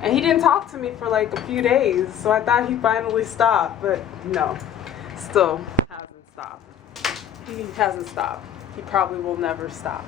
And he didn't talk to me for like a few days, so I thought he finally stopped, but no, still hasn't stopped. He hasn't stopped. He probably will never stop.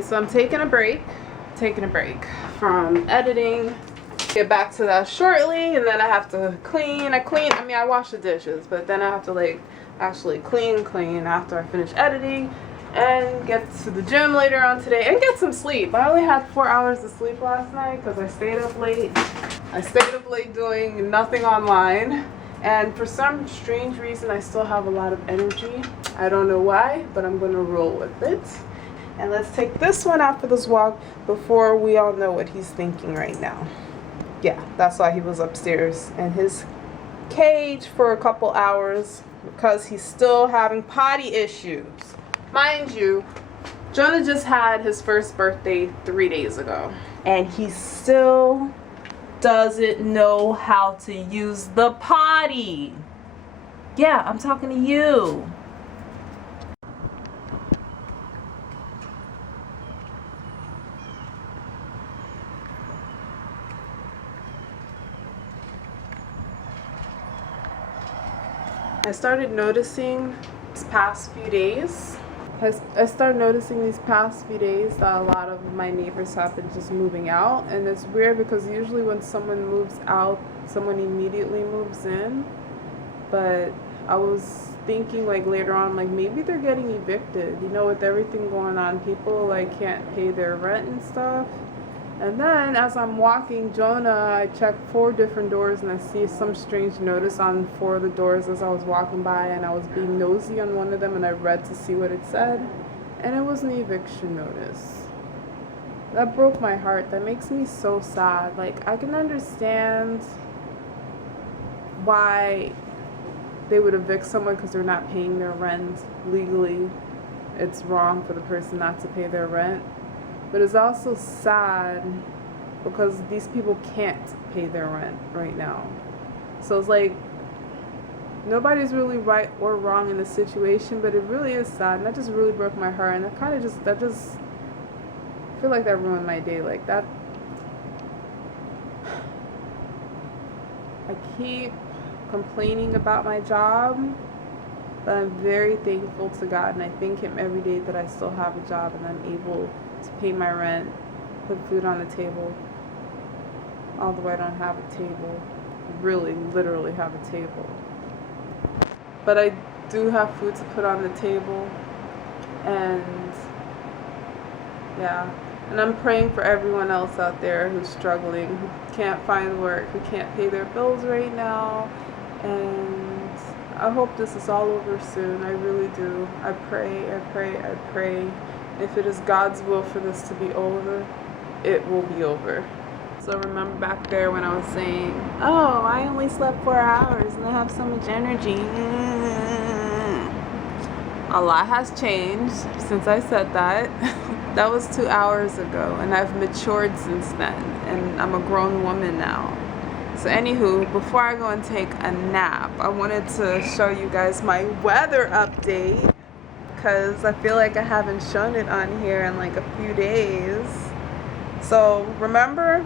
So I'm taking a break from editing. Get back to that shortly, and then I have to clean. I wash the dishes, but then I have to like actually clean after I finish editing and get to the gym later on today and get some sleep. I only had 4 hours of sleep last night because I stayed up late. I stayed up late doing nothing online, and for some strange reason I still have a lot of energy. I don't know why, but I'm gonna roll with it. And let's take this one out for this walk before we all know what he's thinking right now. Yeah, that's why he was upstairs in his cage for a couple hours, because he's still having potty issues. Mind you, Jonah just had his first birthday 3 days ago, and he still doesn't know how to use the potty. Yeah, I'm talking to you. I started noticing these past few days that a lot of my neighbors have been just moving out, and it's weird because usually when someone moves out, someone immediately moves in. But I was thinking like later on, like maybe they're getting evicted, you know, with everything going on. People like can't pay their rent and stuff. And then as I'm walking Jonah, I checked 4 different doors, and I see some strange notice on 4 of the doors as I was walking by, and I was being nosy on one of them, and I read to see what it said, and it was an eviction notice. That broke my heart. That makes me so sad. Like, I can understand why they would evict someone because they're not paying their rent legally. It's wrong for the person not to pay their rent. But it's also sad because these people can't pay their rent right now. So it's like nobody's really right or wrong in the situation, but it really is sad, and that just really broke my heart. And I feel like that ruined my day. Like that, I keep complaining about my job, but I'm very thankful to God, and I thank Him every day that I still have a job and I'm able to pay my rent, put food on the table, although I don't have a table, really literally have a table, but I do have food to put on the table. And yeah, and I'm praying for everyone else out there who's struggling, who can't find work, who can't pay their bills right now, and I hope this is all over soon. I really do. I pray. If it is God's will for this to be over, it will be over. So remember back there when I was saying, oh, I only slept 4 hours and I have so much energy. A lot has changed since I said that. That was 2 hours ago, and I've matured since then, and I'm a grown woman now. So anywho, before I go and take a nap, I wanted to show you guys my weather update, because I feel like I haven't shown it on here in like a few days. So remember,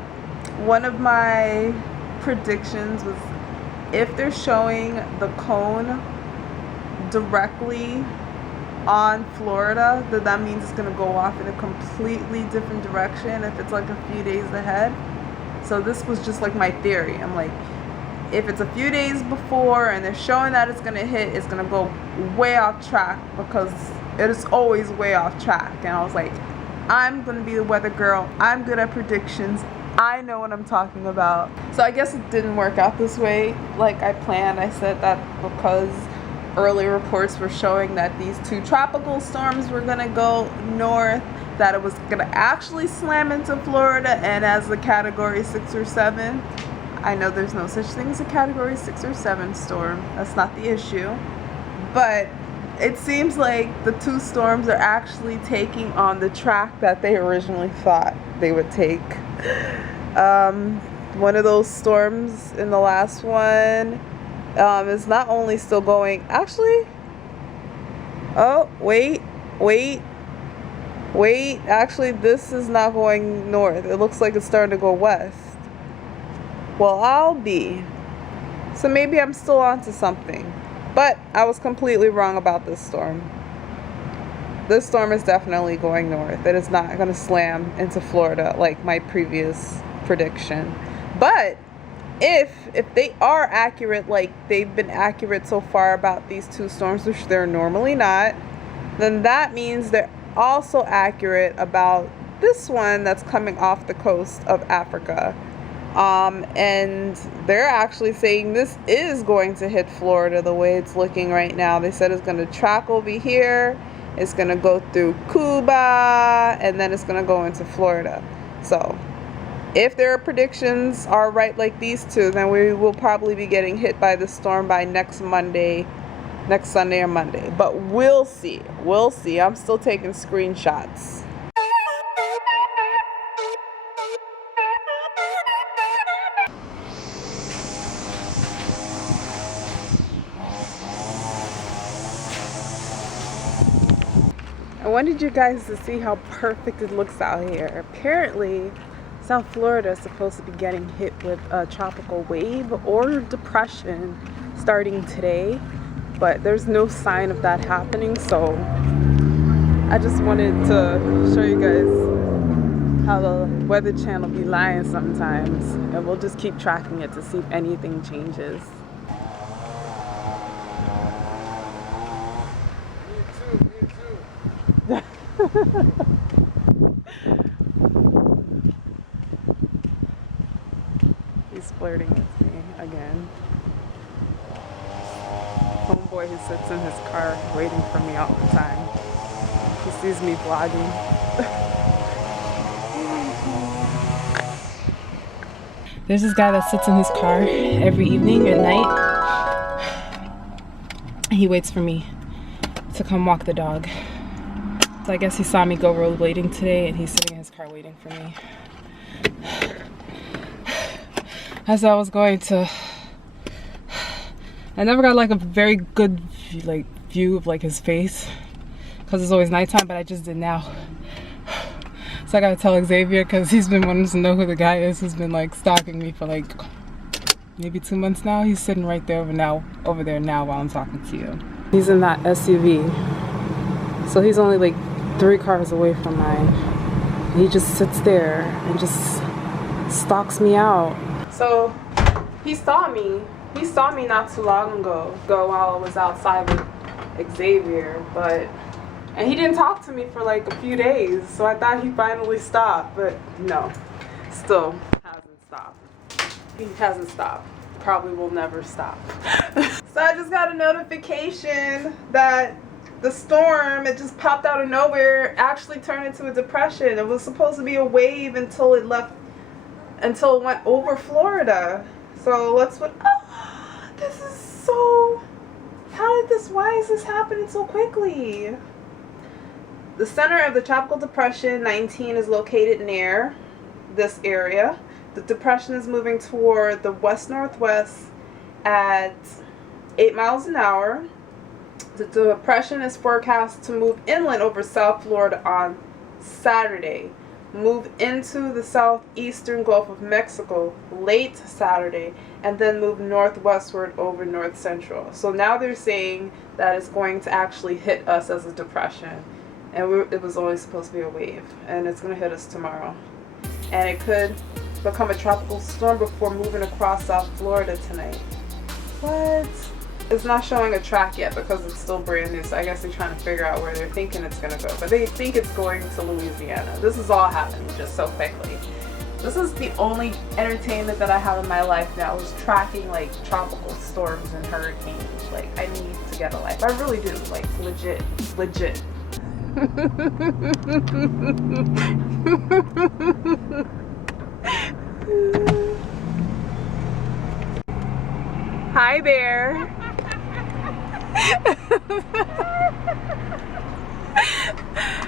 one of my predictions was if they're showing the cone directly on Florida, then that means it's going to go off in a completely different direction if it's like a few days ahead. So this was just like my theory. I'm like, if it's a few days before and they're showing that it's going to hit, it's going to go way off track, because it is always way off track. And I was like, I'm going to be the weather girl. I'm good at predictions. I know what I'm talking about. So I guess it didn't work out this way like I planned. I said that because early reports were showing that these two tropical storms were gonna go north, that it was gonna actually slam into Florida, and as a category 6 or 7. I know there's no such thing as a category 6 or 7 storm. That's not the issue. But it seems like the two storms are actually taking on the track that they originally thought they would take. One of those storms in the last one is not only still going, actually, oh, wait, actually this is not going north. It looks like it's starting to go west. Well, I'll be. So maybe I'm still onto something. But I was completely wrong about this storm. This storm is definitely going north. It is not going to slam into Florida like my previous prediction. But if they are accurate, like they've been accurate so far about these two storms, which they're normally not, then that means they're also accurate about this one that's coming off the coast of Africa. And they're actually saying this is going to hit Florida the way it's looking right now. They said it's going to track over here, it's going to go through Cuba, and then it's going to go into Florida. So if their predictions are right like these two, then we will probably be getting hit by the storm by next Sunday or Monday. But we'll see. I'm still taking screenshots. I wanted you guys to see how perfect it looks out here. Apparently, South Florida is supposed to be getting hit with a tropical wave or depression starting today, but there's no sign of that happening, so I just wanted to show you guys how the Weather Channel be lying sometimes, and we'll just keep tracking it to see if anything changes. He's flirting with me again. Homeboy who sits in his car waiting for me all the time. He sees me vlogging. There's this guy that sits in his car every evening at night. He waits for me to come walk the dog. So I guess he saw me go rollerblading today, and he's sitting in his car waiting for me. As I was going to, I never got like a very good view of like his face because it's always nighttime, but I just did now. So I gotta tell Xavier because he's been wanting to know who the guy is who's been like stalking me for like maybe 2 months now. He's sitting right there over there now while I'm talking to you. He's in that SUV, so he's only like 3 cars away from mine. He just sits there and just stalks me out. So he saw me not too long ago while I was outside with Xavier, and he didn't talk to me for like a few days, so I thought he finally stopped, but no, still hasn't stopped. He hasn't stopped. Probably will never stop. So I just got a notification that the storm, it just popped out of nowhere, actually turned into a depression. It was supposed to be a wave until it went over Florida. So this is so, why is this happening so quickly? The center of the tropical depression 19 is located near this area. The depression is moving toward the west-northwest at 8 miles an hour. The depression is forecast to move inland over South Florida on Saturday, move into the southeastern Gulf of Mexico late Saturday, and then move northwestward over north central. So now they're saying that it's going to actually hit us as a depression, and it was only supposed to be a wave, and it's going to hit us tomorrow, and it could become a tropical storm before moving across South Florida tonight. What? It's not showing a track yet because it's still brand new, so I guess they're trying to figure out where they're thinking it's going to go. But they think it's going to Louisiana. This is all happening just so quickly. This is the only entertainment that I have in my life now, is tracking like tropical storms and hurricanes. Like, I need to get a life. I really do. Like, legit. Hi there.